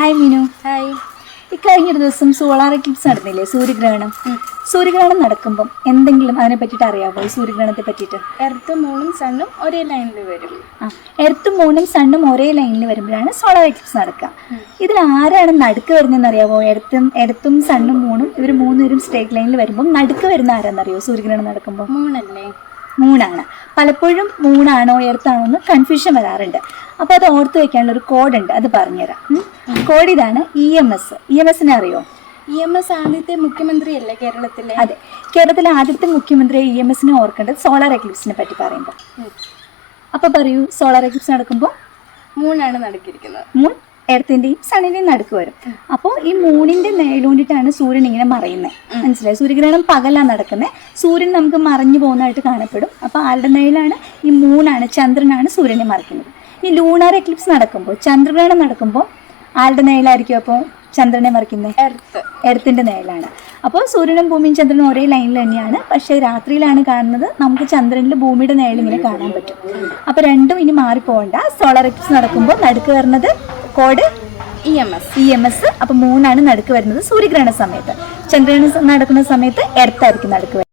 Hi Meenu hi ഇക്കഴിഞ്ഞൊരു ദിവസം solar Eclipse നടന്നില്ലേ? സൂര്യഗ്രഹണം. സൂര്യഗ്രഹണം നടക്കുമ്പം എന്തെങ്കിലും അതിനെ പറ്റിയിട്ട് അറിയാമോ ഈ സൂര്യഗ്രഹണത്തെ പറ്റിയിട്ട്? എർത്ത് മൂണും സണ്ണും ഒരേ ലൈനിൽ വരും. ആ എർത്തും മൂണും സണ്ണും ഒരേ ലൈനിൽ വരുമ്പോഴാണ് സോളാർ എക്ലിപ്സ് നടക്കുക. ഇതിൽ ആരാണ് നടുക്ക് വരുന്നതെന്ന് അറിയാമോ എർത്തും എർത്തും സണ്ണും മൂണും ഇവർ മൂന്നുപേരും സ്ട്രേറ്റ് ലൈനിൽ വരുമ്പോൾ നടുക്ക് വരുന്ന ആരാന്നറിയോ സൂര്യഗ്രഹണം നടക്കുമ്പോൾ മൂണല്ലേ മൂണാണ് പലപ്പോഴും മൂണാണോ എർത്താണോ എന്ന് കൺഫ്യൂഷൻ വരാറുണ്ട്. അപ്പോൾ അത് ഓർത്ത് വയ്ക്കാനുള്ള ഒരു കോഡുണ്ട് അത് പറഞ്ഞുതരാം. കോഡ് ഇതാണ് E M S E M എസിനെ അറിയോ? ഇ എം എസ് ആദ്യത്തെ മുഖ്യമന്ത്രി അല്ലേ കേരളത്തിലെ? അതെ. കേരളത്തിലെ ആദ്യത്തെ മുഖ്യമന്ത്രി ഇ എം എസിനെ ഓർക്കേണ്ടത് സോളാർ എക്ലിപ്സിനെ പറ്റി പറയുമ്പോൾ അപ്പൊ അപ്പോൾ പറയൂ സോളാർ എക്ലിപ്സ് നടക്കുമ്പോൾ മൂണാണ് നടക്കിയിരിക്കുന്നത് മൂൺ എർത്തിന്റെയും സണ്ണിന്റെയും നടുക്ക് വരും. അപ്പോൾ ഈ മൂണിന്റെ നേടുകൊണ്ടിട്ടാണ് സൂര്യൻ ഇങ്ങനെ മറയുന്നത് മനസ്സിലായി? സൂര്യഗ്രഹണം പകലാണ് നടക്കുന്നത് സൂര്യൻ നമുക്ക് മറിഞ്ഞു പോകുന്നതായിട്ട് കാണപ്പെടും. അപ്പോൾ ആരുടെ നേലാണ് ഈ മൂണാണ് ചന്ദ്രനാണ് സൂര്യനെ മറയ്ക്കുന്നത്. ഈ ലൂണാർ എക്ലിപ്സ് നടക്കുമ്പോൾ ചന്ദ്രഗ്രഹണം നടക്കുമ്പോൾ ആരുടെ നേലായിരിക്കും അപ്പോൾ ചന്ദ്രനെ മറിക്കുന്നത്? എർത്ത്. എർത്തിന്റെ നേലാണ്. അപ്പോൾ സൂര്യനും ഭൂമിയും ചന്ദ്രനും ഒരേ ലൈനിൽ തന്നെയാണ്. പക്ഷേ രാത്രിയിലാണ് കാണുന്നത്. നമുക്ക് ചന്ദ്രനിൽ ഭൂമിയുടെ നേലിങ്ങനെ കാണാൻ പറ്റും. അപ്പോൾ രണ്ടും ഇനി മാറിപ്പോകണ്ട. സോളാർ എക്സ് നടക്കുമ്പോൾ നടുക്ക് വരുന്നത് code? E M S E M S അപ്പോൾ മൂന്നാണ് നടുക്ക് വരുന്നത് സൂര്യഗ്രഹണ സമയത്ത്. ചന്ദ്രഗ്രഹണം നടക്കുന്ന സമയത്ത് എർത്തായിരിക്കും നടുക്ക് വരുന്നത്.